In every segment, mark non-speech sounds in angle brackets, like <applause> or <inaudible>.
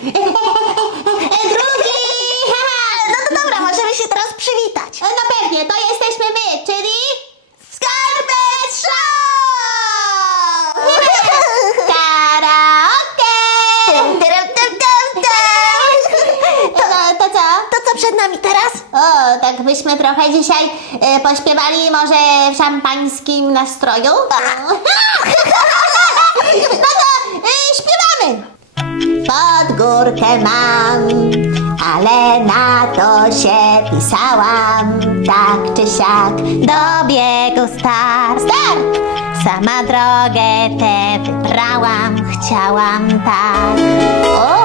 <laughs> Drugi! <laughs> No to dobra, możemy się teraz przywitać. E, no pewnie, to jesteśmy my, czyli... Skarpet Show! <laughs> Karaoke! No, to, co? To co przed nami teraz? O, tak byśmy trochę dzisiaj y, pośpiewali może w szampańskim nastroju. No to y, śpiewamy! pod górkę mam, ale na to się pisałam. Tak czy siak do biegu start. Start! Sama drogę tę wybrałam, chciałam tak. O,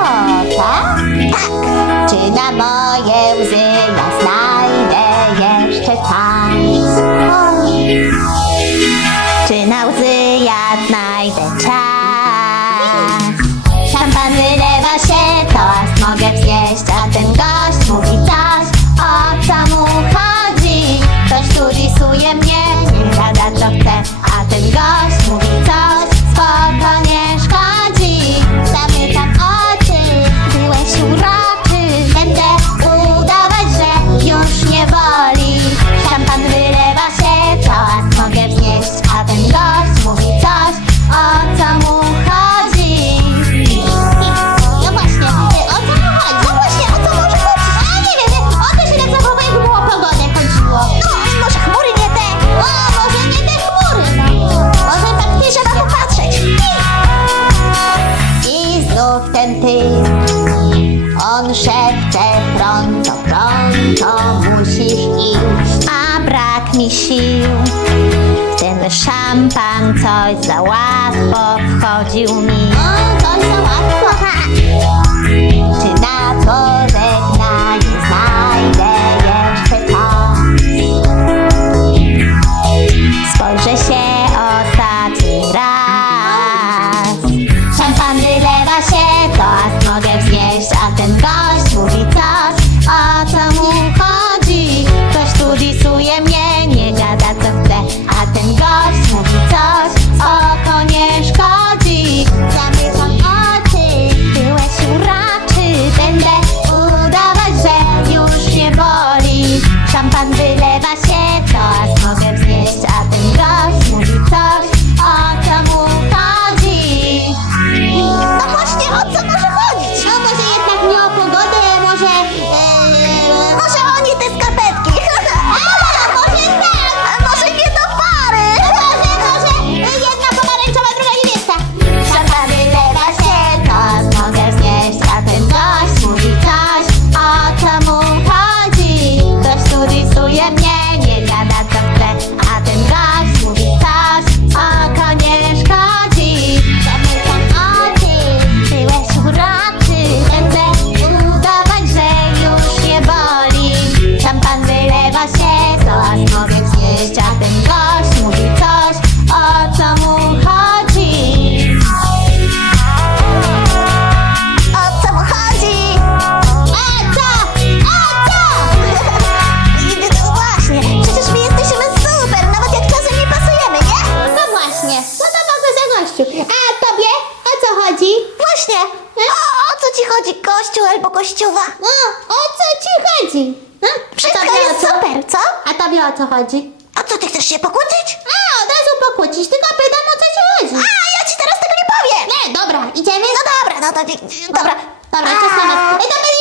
tak? Tak! Czy na moje łzy mi sił. Ten szampan coś za łatwo wchodził mi. O, coś za łatwo. Zlewa się to z Bogiem O, o co ci chodzi? No, Wszystko jest co? super, co? A tobie o co chodzi? A co, ty chcesz się pokłócić? A, od razu pokłócić, tylko pytam o co ci chodzi. A, ja ci teraz tego nie powiem! Nie, dobra, idziemy? No dobra, no to... Dobra, dobra, czas na. Ej, to my